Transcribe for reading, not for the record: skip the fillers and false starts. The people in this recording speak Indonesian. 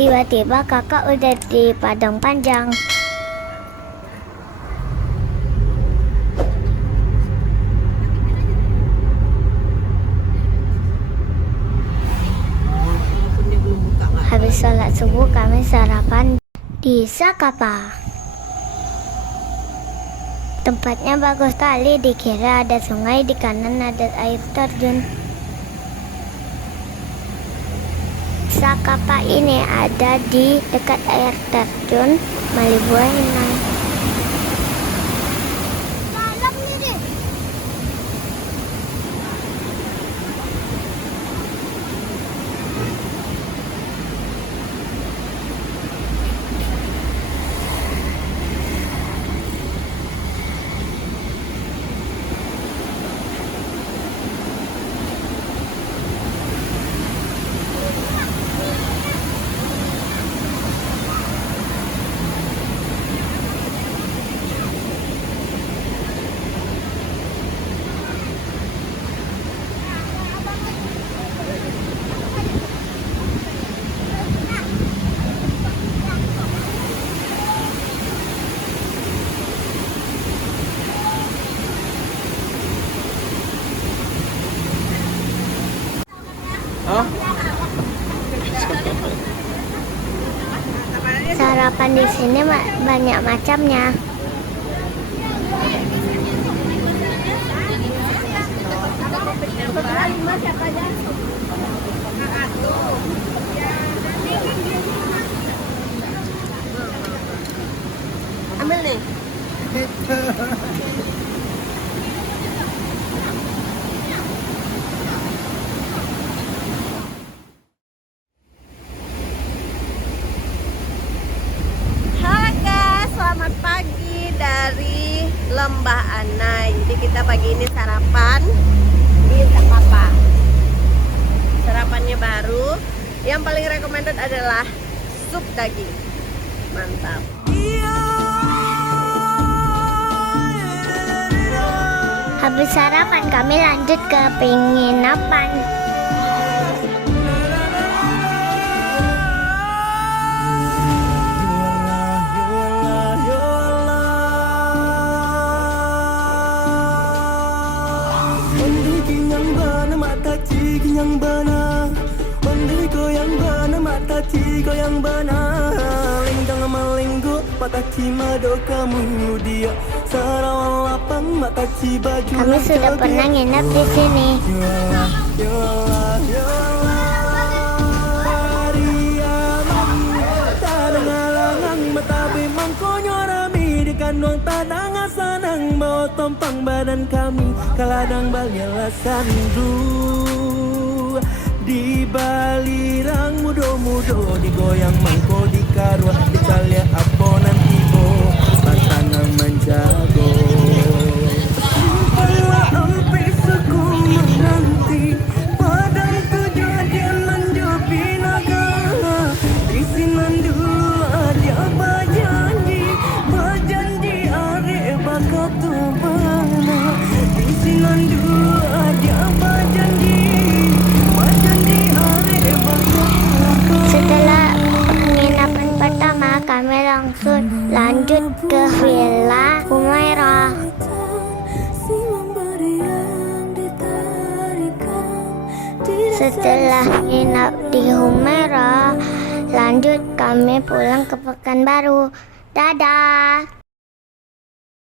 Tiba-tiba kakak udah di Padang Panjang. Habis sholat subuh kami sarapan di Sakapa. Tempatnya bagus sekali, dikira ada sungai, di kanan ada air terjun. Sakapa ini ada di dekat air terjun Malibuena. Sarapan di sini banyak macamnya. Ambil nih. Selamat pagi dari Lembah Anai. Jadi kita pagi ini sarapan di Sakapa. Sarapannya baru. Yang paling recommended adalah sup daging. Mantap. Habis sarapan kami lanjut ke penginapan. Yang benar, pandai goyang benar, mata ci goyang benar, lingkang melinggo, mata ci mado kamu dia, sarawan lapang mata ci baju. Kami sudah pernah nginep di sini. Kandung tanang asanang bawa tompang badan kami kaladang balnya sandu di balirang mudo-mudo digoyang mangko di karua di calya aponan ibo patanang menjago pala ampe suku menanti padang tujuan dia menjopi naga di sinandu ada bajanji are bakatu bana di sinandu ada bajanji are bakatu. Setelah penginapan pertama kami langsung lanjut ke Villa Humaira. Setelah nginap di Humaira, lanjut kami pulang ke Pekanbaru. Dadah.